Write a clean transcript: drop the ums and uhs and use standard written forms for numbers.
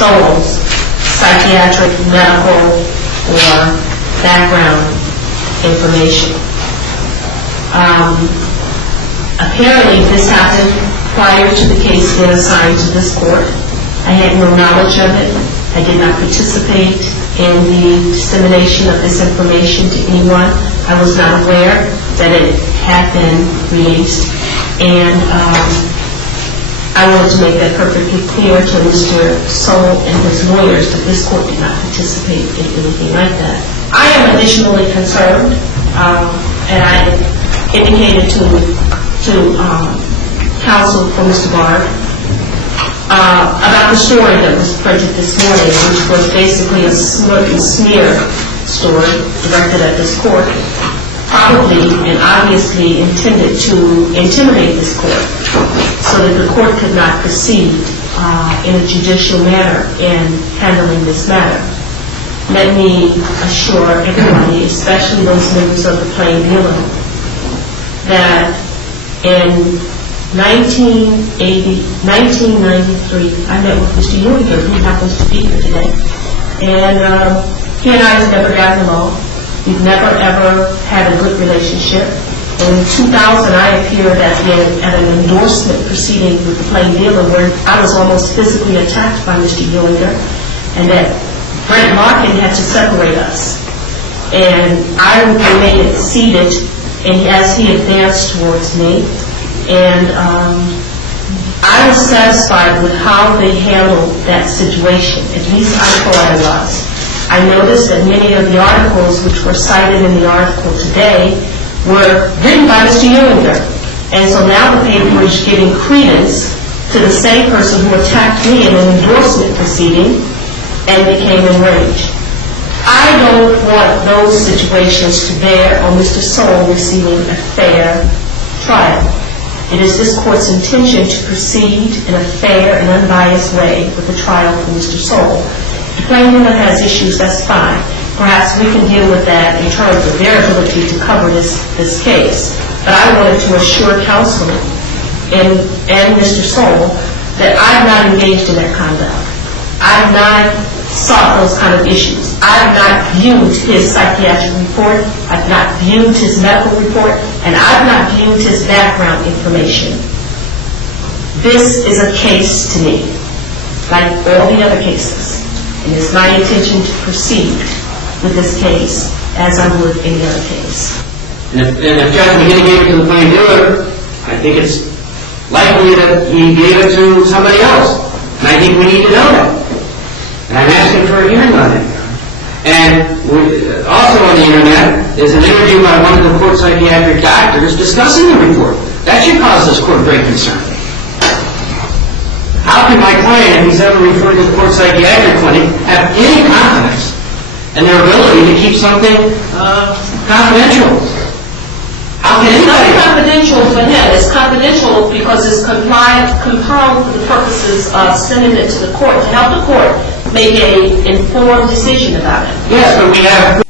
Sowell's psychiatric, medical, or background information. Apparently this happened prior to the case being assigned to this court. I had no knowledge of it. I did not participate in the dissemination of this information to anyone. I was not aware that it had been released, and I wanted to make that perfectly clear to Mr. Sowell and his lawyers that this court did not participate in anything like that. I am additionally concerned, and I indicated to counsel for Mr. Barr about the story that was printed this morning, which was basically a smear story directed at this court, probably and obviously intended to intimidate this court so that the court could not proceed in a judicial manner in handling this matter. Let me assure everybody, especially those members of the plain dealer, that in 1993, I met with Mr. Ewing, who happens to be here today, and he and I have never gotten along. We've never ever had a good relationship. In 2000, I appeared at an endorsement proceeding with the plain dealer where I was almost physically attacked by Mr. Ewing, and that Brent Larkin had to separate us. And I remained seated, and as he advanced towards me, and I was satisfied with how they handled that situation. At least I thought I was. I noticed that many of the articles which were cited in the article today were written by Mr. Ewing. And so now the paper is giving credence to the same person who attacked me in an endorsement proceeding and became enraged. I don't want those situations to bear on Mr. Sowell receiving a fair trial. It is this court's intention to proceed in a fair and unbiased way with the trial for Mr. Sowell. If the plaintiff has issues, that's fine. Perhaps we can deal with that in terms of their ability to cover this case. But I wanted to assure counsel and Mr. Sowell that I have not engaged in that conduct. I have not sought those kind of issues. I have not viewed his psychiatric report. I have not viewed his medical report. And I have not viewed his background information. This is a case to me, like all the other cases. And it's my intention to proceed with this case as I would any other case. And if Judge McGinney gave it to the plain dealer, I think it's likely that he gave it to somebody else. And I think we need to know that. And I'm asking for a hearing on it. And also on the internet is an interview by one of the court psychiatric doctors discussing the report. That should cause this court great concern. How can my client, if he's ever referred to the court psychiatric clinic, have any confidence in their ability to keep something confidential? How can anybody? It's not confidential for him. It's confidential because it's compiled for the purposes of sending it to the court to help the court make an informed decision about it. Yes, but we have